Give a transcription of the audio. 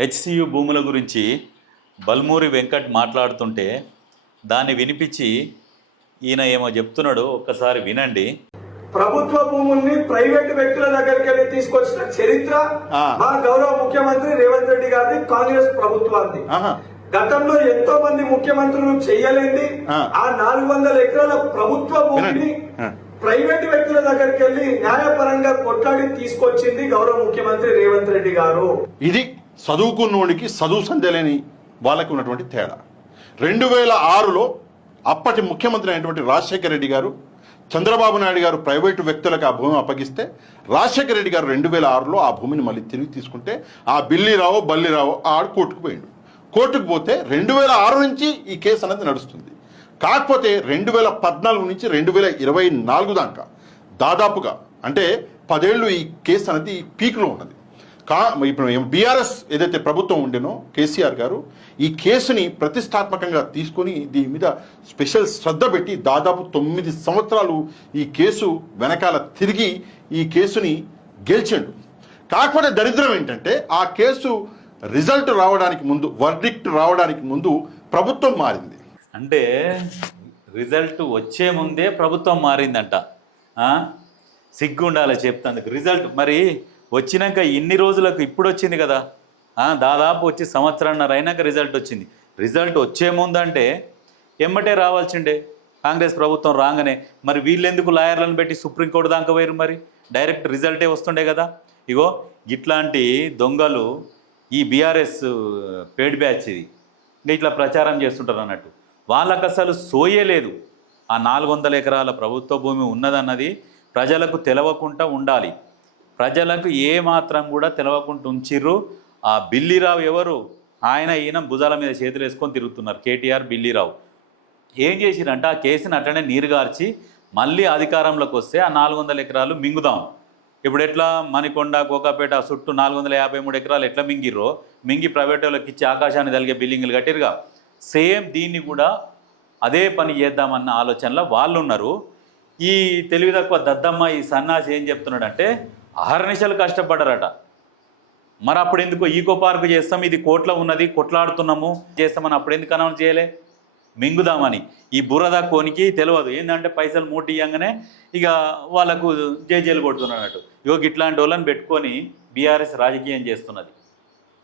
HCU భూముల గురించి బల్మూరి వెంకట్ మాట్లాడుతుంటే దాన్ని వినిపించి ఈయన ఏమో చెప్తున్నాడు, ఒక్కసారి వినండి. ప్రభుత్వ భూముల్ని ప్రైవేట్ వ్యక్తుల దగ్గరికి వెళ్ళి తీసుకొచ్చిన చరిత్ర మా గౌరవ ముఖ్యమంత్రి రేవంత్ రెడ్డి గారిది, కాంగ్రెస్ ప్రభుత్వాన్ని. గతంలో ఎంతో మంది ముఖ్యమంత్రులు చెయ్యలేంది ఆ 400 ఎకరాల ప్రభుత్వ భూమిని ప్రైవేట్ వ్యక్తుల దగ్గరికి వెళ్ళి న్యాయపరంగా కొట్లాడి తీసుకొచ్చింది గౌరవ ముఖ్యమంత్రి రేవంత్ రెడ్డి గారు. ఇది చదువుకున్నోడికి చదువు సంధ్యలేని వాళ్ళకి ఉన్నటువంటి తేడా. 2006లో అప్పటి ముఖ్యమంత్రి అయినటువంటి రాజశేఖర రెడ్డి గారు, చంద్రబాబు నాయుడు గారు ప్రైవేటు వ్యక్తులకు ఆ భూమి అప్పగిస్తే రాజశేఖర రెడ్డి గారు 2006లో ఆ భూమిని మళ్ళీ తిరిగి తీసుకుంటే ఆ బల్లిరావో ఆడు కోర్టుకు పోయిండు. కోర్టుకు పోతే 2006 నుంచి ఈ కేసు అనేది నడుస్తుంది. కాకపోతే 2014 నుంచి 2024 దాకా దాదాపుగా అంటే 10 ఏళ్ళు ఈ కేసు అనేది పీక్లో ఉన్నది. ఇప్పుడు బీఆర్ఎస్ ఏదైతే ప్రభుత్వం ఉండేనో కేసీఆర్ గారు ఈ కేసుని ప్రతిష్టాత్మకంగా తీసుకొని దీని మీద స్పెషల్ శ్రద్ధ పెట్టి దాదాపు 9 సంవత్సరాలు ఈ కేసు వెనకాల తిరిగి ఈ కేసుని గెలిచిండు. కాకపోతే దరిద్రం ఏంటంటే ఆ కేసు రిజల్ట్ రావడానికి ముందు, వర్డిక్ట్ రావడానికి ముందు ప్రభుత్వం మారింది. అంటే రిజల్ట్ వచ్చే ముందే ప్రభుత్వం మారిందంట. సిగ్గు ఉండాలి చెప్తాందుకు. రిజల్ట్ మరి వచ్చినాక ఇన్ని రోజులకు ఇప్పుడు వచ్చింది కదా, దాదాపు వచ్చి సంవత్సరాన్నర అయినాక రిజల్ట్ వచ్చింది. రిజల్ట్ వచ్చే ముందంటే ఎమ్మటే రావాల్సిండే కాంగ్రెస్ ప్రభుత్వం రాగానే. మరి వీళ్ళెందుకు లాయర్లను పెట్టి సుప్రీంకోర్టు దాకా పోయారు? మరి డైరెక్ట్ రిజల్టే వస్తుండే కదా. ఇగో ఇట్లాంటి దొంగలు ఈ బీఆర్ఎస్ పేడ్ బ్యాచ్ ఇది ఇంకా ఇట్లా ప్రచారం చేస్తుంటారు అన్నట్టు. వాళ్ళకు అసలు సోయే లేదు. ఆ 400 ఎకరాల ప్రభుత్వ భూమి ఉన్నదన్నది ప్రజలకు తెలవకుండా ఉండాలి. ప్రజలకు ఏ మాత్రం కూడా తెలవకుండా ఉంచిర్రు. ఆ బిల్లీరావు ఎవరు? ఈయన భుజాల మీద చేతులు వేసుకొని తిరుగుతున్నారు. కేటీఆర్, బిల్లీరావు ఏం చేసిరంటే ఆ కేసుని అట్లనే నీరుగార్చి మళ్ళీ అధికారంలోకి వస్తే ఆ 400 ఎకరాలు మింగుదాం. ఇప్పుడు ఎట్లా మణికొండ, కోకాపేట చుట్టూ 453 ఎకరాలు ఎట్లా మింగిర్రో మింగి ప్రైవేట్ వాళ్ళకి ఇచ్చి ఆకాశాన్ని తలిగే బిల్డింగ్లు కట్టిరుగా, సేమ్ దీన్ని కూడా అదే పని చేద్దామన్న ఆలోచనలో వాళ్ళు ఉన్నారు. ఈ తెలివి తక్కువ దద్దమ్మ ఈ సన్నాసి ఏం చెప్తున్నాడంటే అహర్నిశలు కష్టపడ్డారట. మరి అప్పుడు ఎందుకు ఈకో పార్క్ చేస్తాం, ఇది కోట్ల ఉన్నది, కొట్లాడుతున్నాము చేస్తామని అప్పుడు ఎందుకు అనౌన్స్ చేయలే? మింగుదామని. ఈ బురద కోనికి తెలియదు ఏంటంటే పైసలు మూటి ఇయ్యంగానే ఇక వాళ్ళకు జేజేలు కొడుతున్నట్టు. ఇగో ఇట్లాంటి వాళ్ళని పెట్టుకొని బీఆర్ఎస్ రాజకీయం చేస్తున్నది.